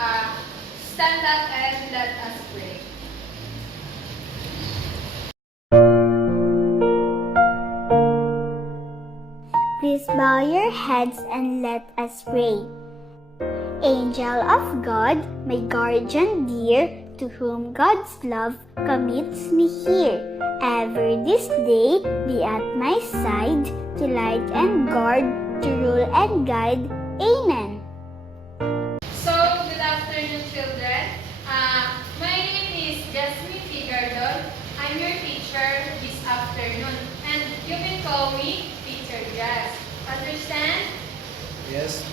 stand up and let us pray. Please bow your heads and let us pray. Angel of God, my guardian dear, to whom God's love commits me here, ever this day be at my side, to light and guard, to rule and guide. Amen. So, good afternoon, children. My name is Jasmine Figardon. I'm your teacher this afternoon, and you can call me Teacher Jas. Understand? Yes,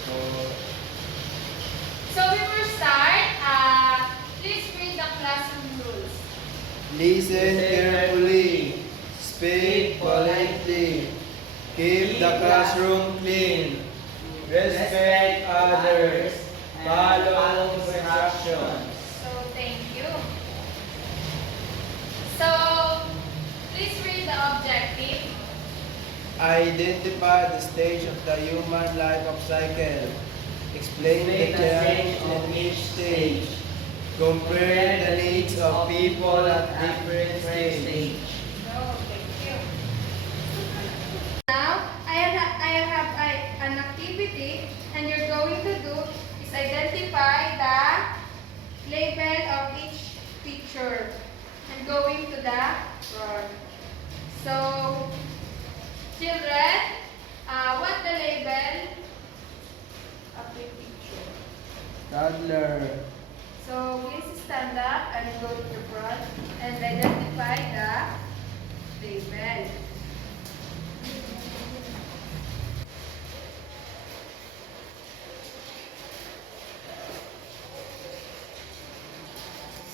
So, before start, please read the classroom rules. listen carefully, speak politely, keep the classroom clean, respect others, follow instructions. So, thank you. So, please read the objective. Identify the stage of the human life cycle. Explain the change in each stage. Compare the needs of people at different stages. No, thank you. Now, an activity, and you're going to do is identify the label of each picture and going to the front. So, children, what the label of the picture? Toddler, So, please stand up and go to the front and identify the label.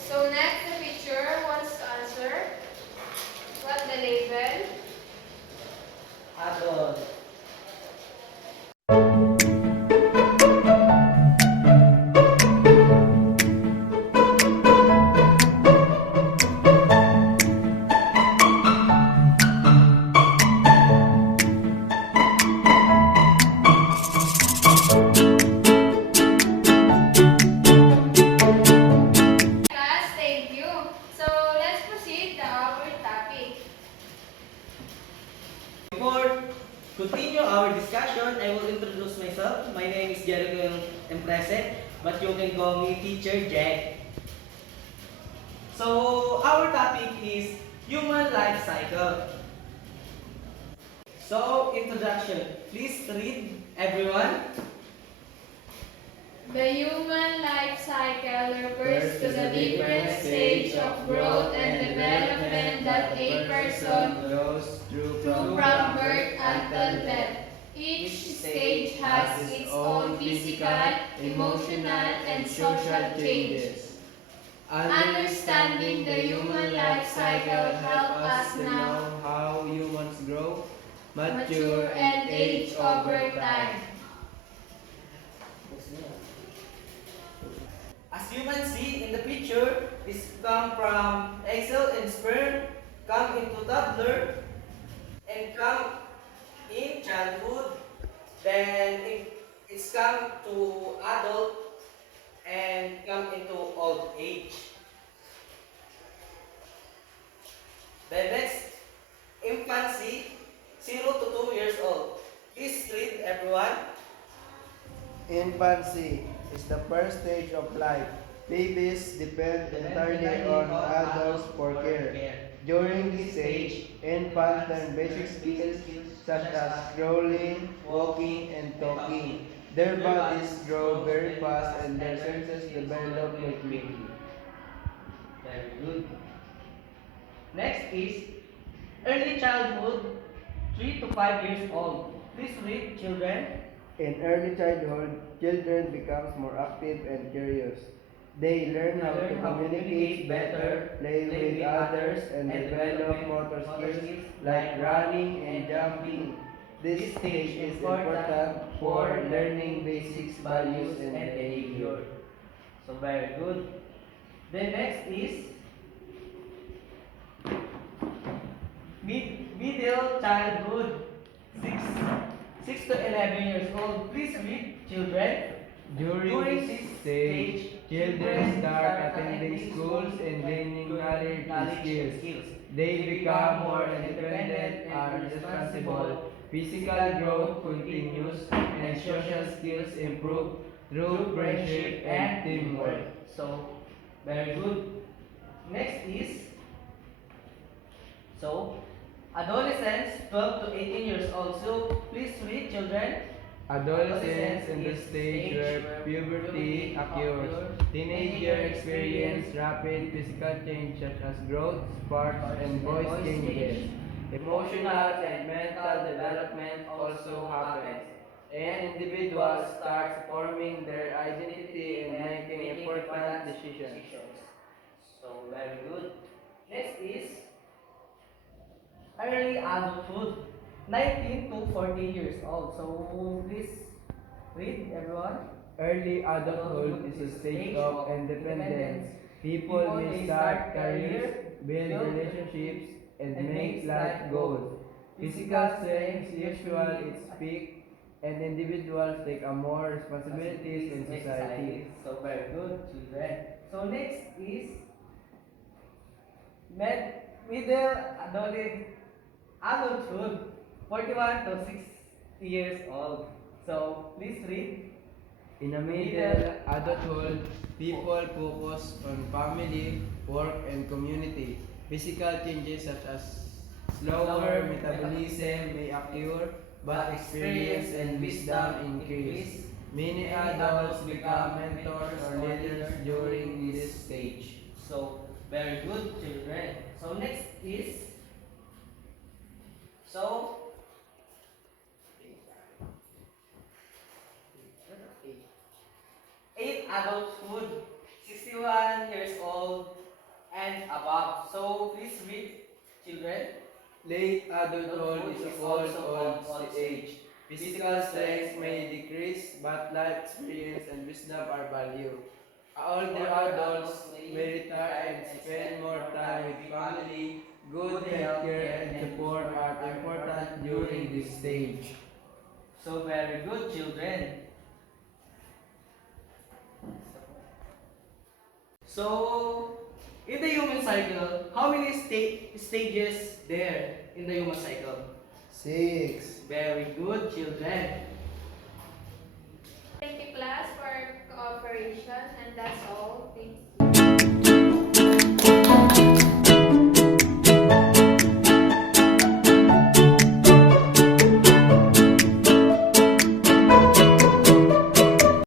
So, next, the picture wants to answer what the label. adult, Class, thank you. So, let's proceed to our topic. Before continue our discussion, I will introduce myself. My name is Jericho Emprese, but you can call me Teacher Jack. So our topic is human life cycle. So introduction, please read everyone. The human life cycle refers to the different stage of growth and development that a person goes through from birth until death. Each stage has its own physical, emotional, and social changes. Understanding the human life cycle helps us now how humans grow, mature and age over time. As you can see in the picture, this come from egg cell and sperm, come into toddler, and come in childhood, then it's come to adult and come into old age. The next, infancy, 0 to 2 years old. Please read everyone. Infancy is the first stage of life. Babies depend entirely on adults for care. During this stage, infants learn basic skills such as crawling, walking, and talking. Their bodies grow very fast and their senses develop quickly. Very good. Next is early childhood, 3 to 5 years old. Please read, children. In early childhood, children become more active and curious. They learn how to communicate better, play with others, and develop motor skills like running and jumping. This stage is important for learning basic values and behavior. So very good. Then next is middle childhood, 6 to 11 years old. Please read, children. During this stage, Children start attending schools and gaining knowledge and skills. They become more independent and responsible. Physical growth continues and social skills improve through friendship and teamwork. So, very good. Next is, so, adolescents 12 to 18 years old. So, please read, children. Adolescence in the stage where puberty occurs. Teenager experience rapid physical change such as growth, sparks, and voice changes. Emotional and mental development also happens, and individuals start forming their identity and making important decisions. So, very good. Next is early adulthood, 19 to 40 years old. So, please read, everyone. Early adulthood is a stage of independence. People may start careers, build relationships, and make life goals. Physical strength is usual its peak, and individuals take on more responsibilities in society. So, very good, children. So, next is middle adulthood, 41 to 60 years old. So, please read. In the middle adulthood, people focus on family, work, and community. Physical changes such as slower metabolism may occur, but experience and wisdom increase. Many adults become mentors or leaders during this stage. So, very good, children. So, next is, so, eight adulthood, 61 years old and above. So, please read, children. Late adulthood is old age. Physical strength may decrease, but life experience and wisdom are valued. Older adults may retire and spend more time with family. Good healthcare and support are important during this stage. So, very good, children. So, in the human cycle, how many stages there in the human cycle? 6. Very good, children. Thank you, class, for cooperation, and that's